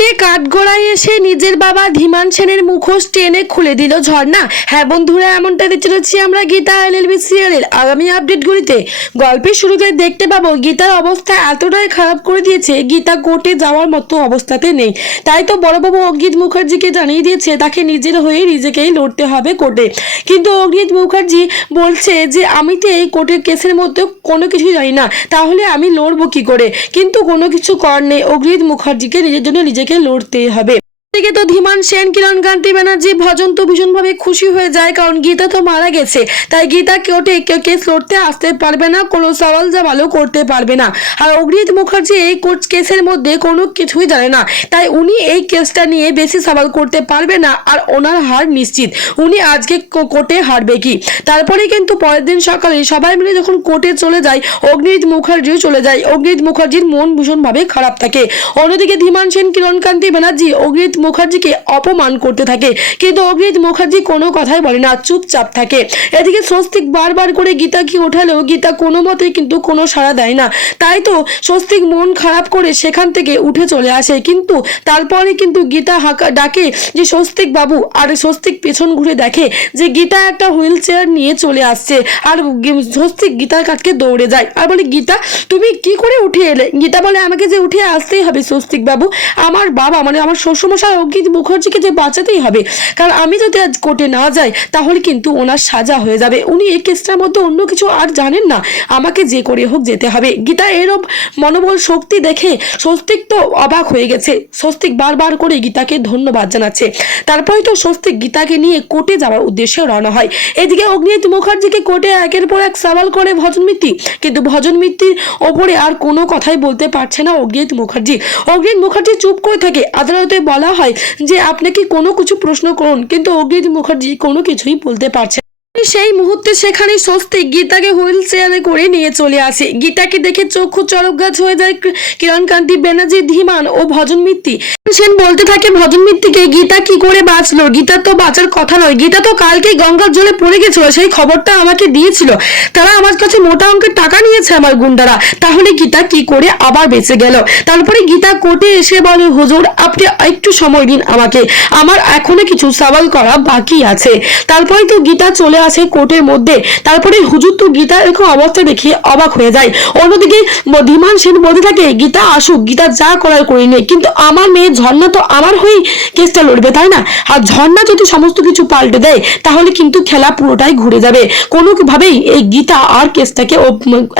কোর্টে কাঠগড়ায় এসে নিজের বাবা ধীমান সেনের মুখোশ টেনে খুলে দিল ঝর্ণা। হ্যাঁ বন্ধুরা এমনটা দেখতে চলেছি আমরা গীতা এল এলএলবি সিরিয়ালের আগামী আপডেটগুলিতে গল্পের শুরুতে দেখতে পাবো গীতার অবস্থা এতটাই খারাপ করে দিয়েছে, গীতা কোর্টে যাওয়ার মতো অবস্থাতে নেই। তাই তো বড়বাবু অগ্নিত মুখার্জিকে জানিয়ে দিয়েছে, তাকে নিজের হয়ে নিজেকেই লড়তে হবে কোর্টে। কিন্তু অগ্নিত মুখার্জি বলছে যে, আমি তো এই কোর্টের কেসের মধ্যে কোনো কিছু জানি না, তাহলে আমি লড়বো কি করে? কিন্তু কোনো কিছু কর নেই। অগ্নিত মুখার্জিকে নিজের জন্য নিজেকে লড়তেই হবে দিকে তো ধীমান সেন, কিরণ কান্তি ব্যানার্জি ভজন তো ভীষণভাবে খুশি হয়ে যায়, কারণ গীতা তো মারা গেছে। তাই গীতা কোর্টে কেস লড়তে আসতে পারবে না, কোনো সওয়াল জবালও করতে পারবে না। আর অগ্নিত মুখার্জি এই কোর্ট কেসের মধ্যে কোনো কিছুই জানে না। তাই উনি এই কেসটা নিয়ে বেশি সওয়াল করতে পারবে না, আর ওনার হার নিশ্চিত। উনি আজকে কোর্টে হারবে কি? তারপরে কিন্তু পরের দিন সকালে সবাই মিলে যখন কোর্টে চলে যায়, অগ্নিত মুখার্জিও চলে যায়। অগ্নিত মুখার্জির মন ভীষণভাবে খারাপ থাকে। অন্যদিকে ধীমান সেন কিরণকান্তি ব্যানার্জি অগ্নিত মুখার্জিকে অপমান করতে থাকে। কিন্তু অগ্নিত মুখার্জি কোনো কথাই বলে না, চুপচাপ থাকে। এদিকে স্বস্তিক বারবার করে গীতাকে ওঠালেও গীতা কোনো মতেই কিন্তু কোনো সাড়া দেয় না। তাই তো স্বস্তিক মন খারাপ করে সেখান থেকে উঠে চলে আসে। কিন্তু তারপরে কিন্তু গীতা হাঁকা ডাকে যে, স্বস্তিক বাবু, আর স্বস্তিক পেছন ঘুরে দেখে যে, গীতা একটা হুইল চেয়ার নিয়ে চলে আসছে। আর স্বস্তিক গীতার কাছকে দৌড়ে যায়। আর বলে, গীতা, তুমি কি করে উঠে এলে? গীতা বলে, আমাকে যে উঠে আসতেই হবে স্বস্তিক বাবু। আমার বাবা মানে আমার শ্বশুরমশাই অঙ্কিত মুখার্জিকে বাঁচাতেই হবে। কারণ আমি যদি আজ কোর্টে না যাই, তাহলে কিন্তু ওনার সাজা হয়ে যাবে। উনি এই কেসটার মধ্যে অন্য কিছু আর জানেন না। আমাকে যে করে হোক যেতে হবে। গীতা এরম মনোবল শক্তি দেখে স্বস্তিক তো অবাক হয়ে গেছে। স্বস্তিক বারবার করে গীতাকে ধন্যবাদ জানাচ্ছে। তারপরে তো স্বস্তিক গীতাকে নিয়ে কোর্টে যাওয়ার উদ্দেশ্যে রওনা হয়। এদিকে অগ্নিত মুখার্জিকে কোর্টে একের পর এক সওয়াল করে ভজন মিত্তি। কিন্তু ভজন মিত্তির ওপরে আর কোনো কথাই বলতে পারছে না অগ্নিত মুখার্জি। অগ্নিত মুখার্জি চুপ করে থাকে। আদালতে বলা হয় যে আপনাকে কোনো কিছু প্রশ্ন করুন কিন্তু অগ্নিত মুখার্জি কোনো কিছুই বলতে পারছে। সেই মুহূর্তে সেখানে স্বস্তি গীতাকে হুইল চেয়ারে করে নিয়ে চলে আসে। গীতাকে দেখে চক্ষু চরক গাছ হয়ে যায় কিরণকান্তি ব্যানার্জি, ধীমান ও ভজন মিত্তি সেন বলতে থাকে ভজন মিত্তিকে গীতা কি করে বাঁচলো? গীতা তো বাঁচার কথা নয়। গীতা তো কালকে গঙ্গার জলে পড়ে গেছিল, সেই খবরটা আমাকে দিয়েছিল। তারা আমার কাছে মোটা অঙ্কের টাকা নিয়েছে আমার গুন্ডারা। তাহলে গীতা কি করে আবার বেঁচে গেল? তারপরে গীতা কোর্টে এসে বলে, হুজুর, আপনি একটু সময় দিন আমাকে। আমার এখনও কিছু সওয়াল করা বাকি আছে। তারপরে তো গীতা চলে আসে কোর্টের মধ্যে। তারপরে হুজুর তো গীতা এরকম অবস্থা দেখে অবাক হয়ে যায়। অন্যদিকে ধীমান সেন বলতে থাকে, গীতা আসুক, গীতা যা করার করে নেই কিন্তু আমার মেয়ে ঝর্ণা তো আমার হয়েই কেসটা লড়বে, তাই না? আর ঝর্ণা যদি সমস্ত কিছু পাল্টে দেয়, তাহলে কিন্তু খেলা পুরোটাই ঘুরে যাবে। কোনো ভাবেই এই গীতা আর কেসটাকে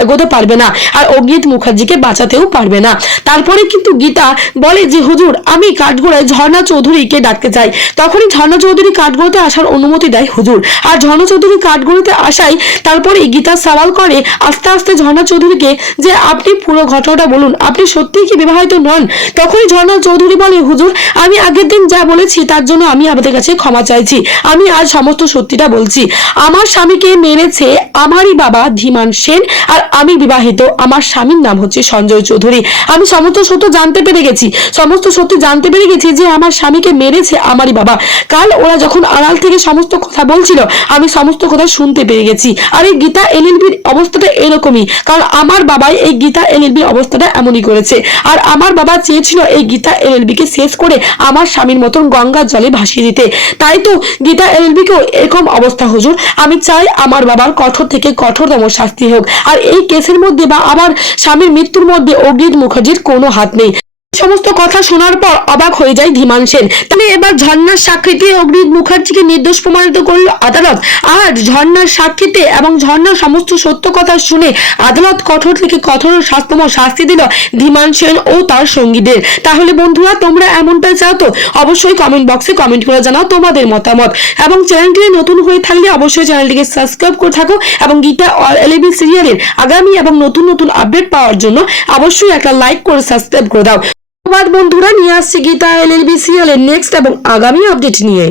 এগোতে পারবে না। আর অগ্নিত মুখার্জিকে বাঁচাতেও পারবে না। তারপরে কিন্তু গীতা বলে যে, হুজুর, আমি কাঠগোড়ায় ঝর্ণা চৌধুরীকে ডাকতে চাই। তখনই ঝর্ণা চৌধুরী কাঠগোড়াতে আসার অনুমতি দেয় হুজুর। আর ঝর্ণা চৌধুরী কাঠগোড়াতে আসায় তারপরে গীতা সওয়াল করে আস্তে আস্তে ঝর্ণা চৌধুরীকে যে আপনি পুরো ঘটনাটা বলুন, আপনি সত্যিই কি বিবাহিত নন? তখনই ঝর্ণা চৌধুরী বলে, হুজুর, আমি আগের দিন যা বলেছি তার জন্য আমি আপনাদের কাছে ক্ষমা চাইছি। আমি আজ সমস্ত সত্যিটা বলছি। আমার স্বামীকে মেরেছে আমারই বাবা ধীমান সেন আর আমি বিবাহিত। আমার স্বামীর নাম হচ্ছে সঞ্জয় চৌধুরী। আমি সমস্ত সত্য জানতে পেরে গেছি। সমস্ত সত্যি জানতে পেরে গেছি যে আমার স্বামীকে মেরেছে আমারই বাবা। কাল ওরা যখন আড়াল থেকে সমস্ত কথা বলছিল, আমি সমস্ত কথা শুনতে পেরে গেছি। আর এই গীতা এলএলবির অবস্থাটা এরকমই। কারণ আমার বাবাই এই গীতা এলএলবির অবস্থাটা এমনই করেছে। আর আমার বাবা চেয়েছিল এই গীতা এলএলবিকে শেষ করে আমার স্বামীর মতন গঙ্গার জলে ভাসিয়ে দিতে। তাই তো গীতা এলএলবিকেও এরকম অবস্থা, হুজুর। আমি চাই আমার বাবার কঠোর থেকে কঠোরতম শাস্তি হোক। আর এই কেসের মধ্যে বা আমার স্বামীর মৃত্যুর মধ্যে অগ্নিত মুখার্জির কোনো হাত নেই। সমস্ত কথা শোনার পর অবাক হয়ে যায় ধীমান সেন। তাহলে এবার ঝর্ণার সাক্ষীতে অগ্নিত মুখার্জিকে নির্দোষ প্রমাণিত করল আদালত। আর ঝর্ণার সাক্ষীতে এবং ঝর্ণার সমস্ত সত্য কথা শুনে আদালত কঠোর থেকে কঠোর শাস্তম শাস্তি দিল ধীমান সেন ও তার সঙ্গীদের। তাহলে বন্ধুরা, তোমরা এমনটা চাও তো? অবশ্যই কমেন্ট বক্সে কমেন্ট করে জানাও তোমাদের মতামত। এবং চ্যানেলটি নতুন হয়ে থাকলে অবশ্যই চ্যানেলটিকে সাবস্ক্রাইব করে থাকো এবং গীতা এলএবি সিরিয়ালের আগামী এবং নতুন নতুন আপডেট পাওয়ার জন্য অবশ্যই একটা লাইক করে সাবস্ক্রাইব করে দাও। ধন্যবাদ বন্ধুরা নিয়ে আসছি গীতা এলএলবি এর নেক্সট এবং আগামী আপডেট নিয়ে।